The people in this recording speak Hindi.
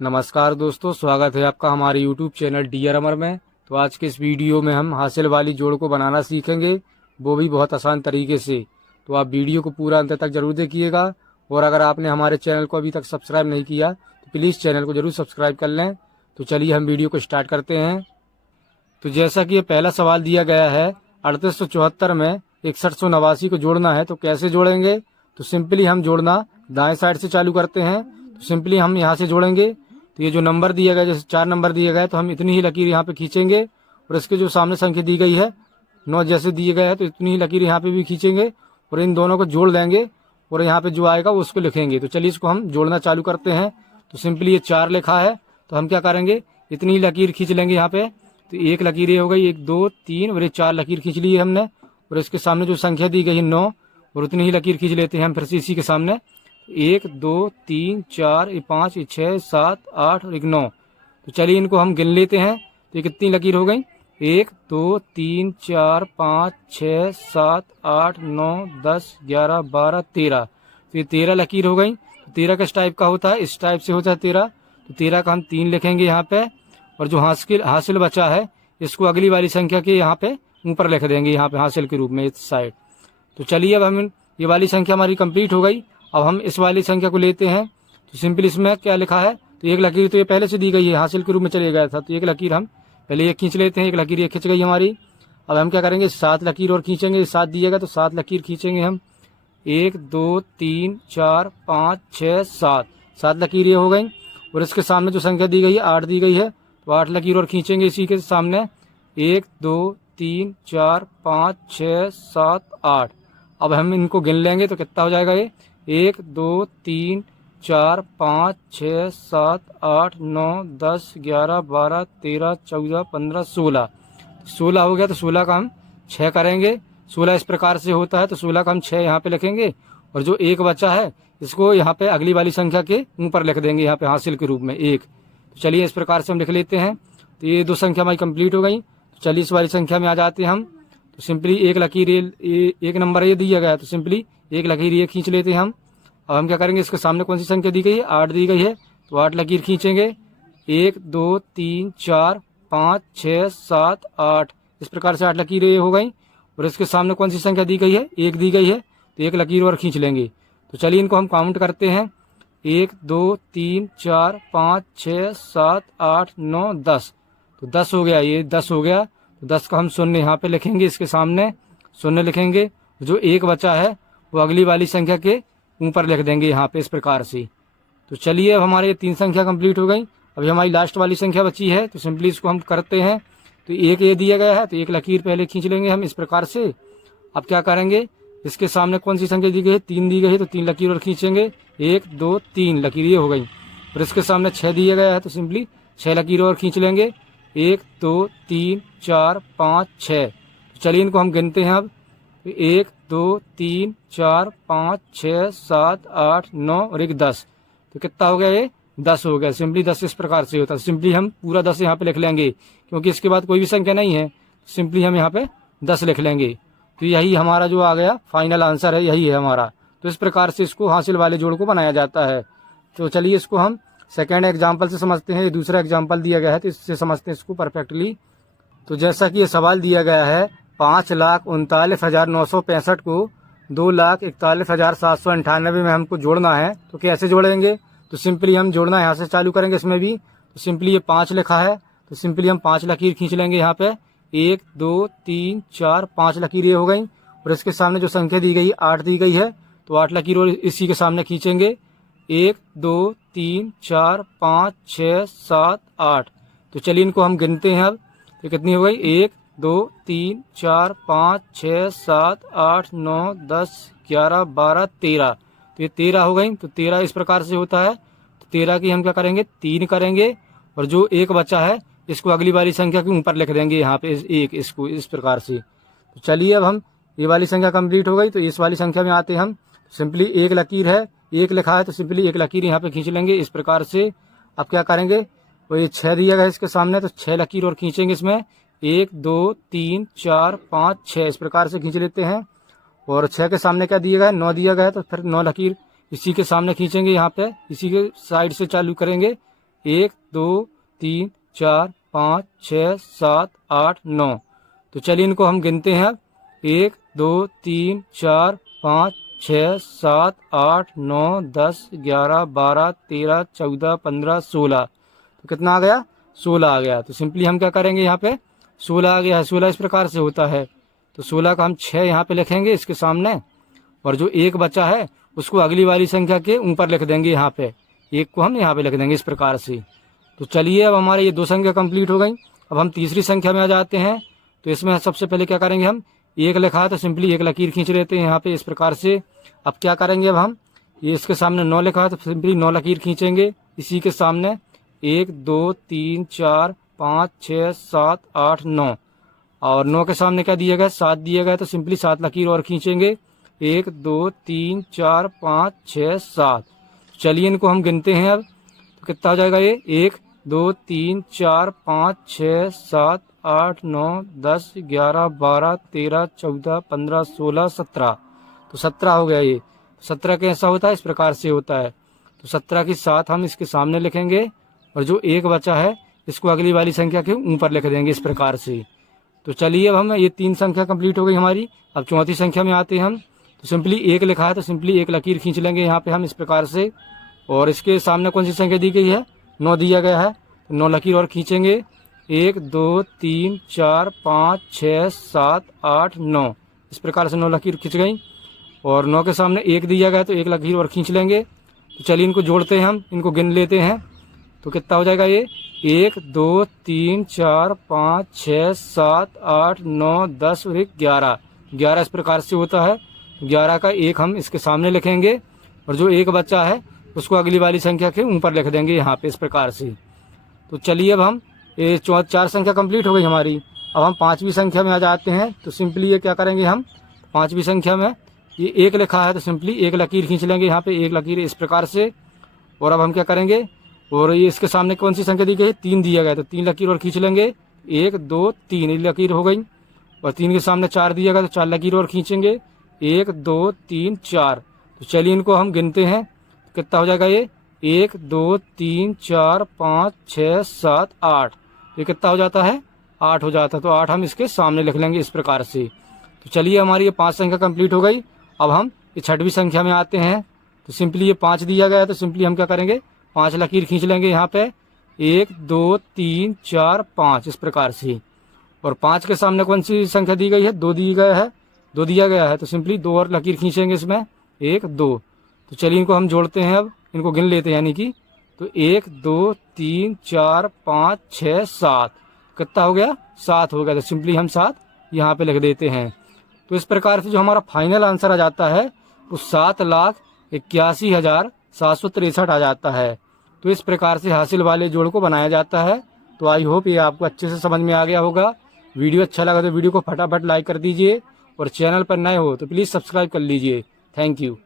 नमस्कार दोस्तों, स्वागत है आपका हमारे YouTube चैनल डीआर अमर में। तो आज के इस वीडियो में हम हासिल वाली जोड़ को बनाना सीखेंगे, वो भी बहुत आसान तरीके से। तो आप वीडियो को पूरा अंत तक जरूर देखिएगा। और अगर आपने हमारे चैनल को अभी तक सब्सक्राइब नहीं किया तो प्लीज़ चैनल को जरूर सब्सक्राइब कर लें। तो चलिए हम वीडियो को स्टार्ट करते हैं। तो जैसा कि ये पहला सवाल दिया गया है, 3874 में 6189 को जोड़ना है, तो कैसे जोड़ेंगे। तो सिंपली हम जोड़ना दाएं साइड से चालू करते हैं। तो सिंपली हम यहाँ से जोड़ेंगे। तो ये जो नंबर दिया गया, जैसे 4 नंबर दिया गया है, तो हम इतनी ही लकीर यहाँ पे खींचेंगे। और इसके जो सामने संख्या दी गई है 9 जैसे दिए गए है, तो इतनी ही लकीर यहाँ पे भी खींचेंगे और इन दोनों को जोड़ देंगे और यहाँ पे जो आएगा वो उसको लिखेंगे। तो चलिए इसको हम जोड़ना चालू करते हैं। तो सिंपली ये 4 लिखा है, तो हम क्या करेंगे, इतनी ही लकीर खींच लेंगे यहाँ पे। तो एक लकीर ये हो गई, 1 2 3 और ये 4 लकीर खींच ली है हमने। और इसके सामने जो संख्या दी गई है 9, और उतनी ही लकीर खींच लेते हैं हम फिर से इसी के सामने। 1 2 3 4 5 6 7 8 और 9। तो चलिए इनको हम गिन लेते हैं। तो ये कितनी लकीर हो गई, 1 2 3 4 5 6 7 8 9 10 11 12 13। तो ये 13 लकीर हो गई। तो 13 किस टाइप का होता है, इस टाइप से होता है 13। तो 13 का हम 3 लिखेंगे यहाँ पे। और जो हासिल बचा है, इसको अगली वाली संख्या के यहाँ पे ऊपर लिख देंगे, यहाँ पे हासिल के रूप में इस साइड। तो चलिए अब हम ये वाली संख्या हमारी कंप्लीट हो गई। अब हम इस वाली संख्या को लेते हैं। तो सिंपल इसमें क्या लिखा है, तो एक लकीर तो ये पहले से दी गई है, हासिल के रूप में चले गया था। तो एक लकीर हम पहले ये खींच लेते हैं, एक लकीर ये खींच गई हमारी। अब हम क्या करेंगे, 7 लकीर और खींचेंगे। 7 दिएगा तो 7 लकीर खींचेंगे हम। 1 2 3 4 5 6 7 7 लकीर ये हो गई। और इसके सामने जो संख्या दी गई है 8 दी गई है, तो 8 लकीर और खींचेंगे इसी के सामने। 1 2 3 4 5 6 7 8। अब हम इनको गिन लेंगे तो कितना हो जाएगा, ये 1 2 3 4 5 6 7 8 9 10 11 12 13 14 15 16। 16 हो गया। तो 16 का हम 6 करेंगे। 16 इस प्रकार से होता है, तो 16 का हम 6 यहाँ पे लिखेंगे। और जो एक बचा है इसको यहाँ पे अगली वाली संख्या के ऊपर लिख देंगे, यहाँ पे हासिल के रूप में 1। तो चलिए इस प्रकार से हम लिख लेते हैं। तो ये 2 संख्या हमारी कंप्लीट हो गई। तो चलिए इस वाली संख्या में आ जाते हैं हम। तो सिंपली एक लकीर एक नंबर ये दिया गया है, तो सिंपली एक लकीर ये खींच लेते हैं हम। अब हम क्या करेंगे, इसके सामने कौन सी संख्या दी गई है, 8 दी गई है, तो 8 लकीर खींचेंगे। 1 2 3 4 5 6 7 8। इस प्रकार से 8 लकीर ये हो गई। और इसके सामने कौन सी संख्या दी गई है, 1 दी गई है, तो 1 लकीर और खींच लेंगे। तो चलिए इनको हम काउंट करते हैं। 1 2 3 4 5 6 7 8 9 10। तो 10 हो गया, ये 10 हो गया। तो 10 का हम 0 यहाँ पे लिखेंगे, इसके सामने 0 लिखेंगे। जो एक बचा है वो अगली वाली संख्या के ऊपर लिख देंगे यहाँ पे इस प्रकार से। तो चलिए अब हमारे 3 संख्या कंप्लीट हो गई। अभी हमारी लास्ट वाली संख्या बची है, तो सिंपली इसको हम करते हैं। तो एक ये दिया गया है, तो एक लकीर पहले खींच लेंगे हम इस प्रकार से। अब क्या करेंगे, इसके सामने कौन सी संख्या दी गई है, 3 दी गई है, तो 3 लकीर और खींचेंगे। 1 2 3 लकीर ये हो गई। और इसके सामने 6 दिया गया है, तो सिंपली 6 लकीर और खींच लेंगे। 1 2 3 4 5 6। चलिए इनको हम गिनते हैं अब। 1 2 3 4 5 6 7 8 9 और 1 10। तो कितना हो गया, ये 10 हो गया। सिंपली 10 इस प्रकार से होता है। सिंपली हम पूरा 10 यहाँ पे लिख लेंगे, क्योंकि इसके बाद कोई भी संख्या नहीं है। सिंपली हम यहाँ पे 10 लिख लेंगे। तो यही हमारा जो आ गया फाइनल आंसर है, यही है हमारा। तो इस प्रकार से इसको हासिल वाले जोड़ को बनाया जाता है। तो चलिए इसको हम सेकेंड एग्जाम्पल से समझते हैं। ये दूसरा एग्जाम्पल दिया गया है, तो इससे समझते हैं इसको परफेक्टली। तो जैसा कि ये सवाल दिया गया है, 5,39,965 को 2,41,798 में हमको जोड़ना है, तो कैसे जोड़ेंगे। तो सिंपली हम जोड़ना यहाँ से चालू करेंगे। इसमें भी तो सिंपली ये 5 लिखा है, तो सिंपली हम 5 लकीर खींच लेंगे यहाँ पे। 1 2 3 4 5 लकीर ये हो गई। और इसके सामने जो संख्या दी गई 8 दी गई है, तो 8 लकीर और इसी के सामने खींचेंगे। 1 2 3 4 5 6 7 8। तो चलिए इनको हम गिनते हैं अब। तो कितनी हो गई, 1 2 3 4 5 6 7 8 9 10 11 12 13। तो ये 13 हो गई। तो 13 इस प्रकार से होता है। तो 13 की हम क्या करेंगे, 3 करेंगे। और जो एक बचा है इसको अगली वाली संख्या के ऊपर लिख देंगे यहाँ पे एक, इसको इस प्रकार से। तो चलिए अब हम ये वाली संख्या कंप्लीट हो गई। तो इस वाली संख्या में आते हैं हम। सिंपली एक लकीर है, एक लिखा है, तो सिंपली एक लकीर यहाँ पे खींच लेंगे इस प्रकार से। अब क्या करेंगे, वो ये 6 दिया गया इसके सामने, तो 6 लकीर और खींचेंगे इसमें। 1 2 3 4 5 6 इस प्रकार से खींच लेते हैं। और 6 के सामने क्या दिया गया है, 9 दिया गया है, तो फिर 9 लकीर इसी के सामने खींचेंगे यहाँ पे, इसी के साइड से चालू करेंगे। 1 2 3 4 5 6 7 8 9। तो चलिए इनको हम गिनते हैं अब। 1 2 3 4 5 6 7 8 9 10 11 12 13 14 15 16। तो कितना आ गया? 16 आ गया। तो सिंपली हम क्या करेंगे, यहाँ पे 16 आ गया है। 16 इस प्रकार से होता है। तो 16 का हम 6 यहाँ पे लिखेंगे इसके सामने, और जो 1 बचा है उसको अगली वाली संख्या के ऊपर लिख देंगे। यहाँ पे 1 को हम यहाँ पे लिख देंगे इस प्रकार से। तो चलिए अब हमारे ये 2 संख्या कंप्लीट हो गई। अब हम तीसरी संख्या में आ जाते हैं। तो इसमें सबसे पहले क्या करेंगे, हम 1 लिखा है तो सिंपली 1 लकीर खींच लेते हैं यहाँ पे इस प्रकार से। अब क्या करेंगे, अब हम ये इसके सामने 9 लिखा है तो सिंपली 9 लकीर खींचेंगे इसी के सामने। 1 2 3 4 5 6 7 8 9, और 9 के सामने क्या दिया गया, 7 दिया गया तो सिंपली 7 लकीर और खींचेंगे। 1 2 3 4 5 6 7। चलिए इनको हम गिनते हैं अब। तो कितना हो जाएगा ये, 1 2 3 4 5 6 7 8 9 10 11 12 13 14 15 16 17। तो 17 हो गया ये। 17 कैसा होता है, इस प्रकार से होता है। तो 17 की 7 हम इसके सामने लिखेंगे, और जो 1 बचा है इसको अगली वाली संख्या के ऊपर लिख देंगे इस प्रकार से। तो चलिए अब हम ये 3 संख्या कंप्लीट हो गई हमारी। अब चौथी संख्या में आते हैं हम। तो सिंपली 1 लिखा है तो सिंपली 1 लकीर खींच लेंगे यहाँ पे हम इस प्रकार से, और इसके सामने कौन सी संख्या दी गई है, 9 दिया गया है तो 9 लकीर और खींचेंगे। 1 2 3 4 5 6 7 8 9, इस प्रकार से 9 लकीर खींच गई, और 9 के सामने 1 दिया गया तो 1 लकीर और खींच लेंगे। तो चलिए इनको जोड़ते हैं हम, इनको गिन लेते हैं। तो कितना हो जाएगा ये, 1 2 3 4 5 6 7 8 9 10 और 1 11। 11 इस प्रकार से होता है। 11 का 1 हम इसके सामने लिखेंगे, और जो 1 बचा है उसको अगली वाली संख्या के ऊपर लिख देंगे यहाँ पे इस प्रकार से। तो चलिए अब हम ये 4 संख्या कंप्लीट हो गई हमारी। अब हम 5वीं संख्या में आ जाते हैं। तो सिंपली ये क्या करेंगे, हम 5वीं संख्या में ये 1 लिखा है तो सिंपली 1 लकीर खींच लेंगे यहाँ पे, 1 लकीर इस प्रकार से। और अब हम क्या करेंगे, और ये इसके सामने कौन सी संख्या दी गई है, 3 दिया गया तो 3 लकीर और खींच लेंगे। 1 2 3 लकीर हो गई, और 3 के सामने 4 दिया गया तो 4 लकीर और खींचेंगे। 1 2 3 4। तो चलिए इनको हम गिनते हैं। कितना हो जाएगा ये, 1 2 3 4 5 6 7 8। ये कितना हो जाता है, 8 हो जाता है। तो 8 हम इसके सामने लिख लेंगे इस प्रकार से। तो चलिए हमारी ये 5 संख्या कंप्लीट हो गई। अब हम ये 6वीं संख्या में आते हैं। तो सिंपली ये 5 दिया गया है तो सिंपली हम क्या करेंगे, 5 लकीर खींच लेंगे यहाँ पे। 1 2 3 4 5 इस प्रकार से, और 5 के सामने कौन सी संख्या दी गई है, 2 दी गया है, 2 दिया गया है तो सिंपली 2 और लकीर खींचेंगे इसमें, 1 2। तो चलिए इनको हम जोड़ते हैं अब, इनको गिन लेते हैं यानी कि। तो 1 2 3 4 5 6 7। कितना हो गया, 7 हो गया। तो सिंपली हम 7 यहाँ पे लिख देते हैं। तो इस प्रकार से जो हमारा फाइनल आंसर आ जाता है वो 7,81,763 आ जाता है। तो इस प्रकार से हासिल वाले जोड़ को बनाया जाता है। तो आई होप ये आपको अच्छे से समझ में आ गया होगा। वीडियो अच्छा लगा तो वीडियो को फटाफट लाइक कर दीजिए, और चैनल पर नए हो तो प्लीज़ सब्सक्राइब कर लीजिए। Thank you.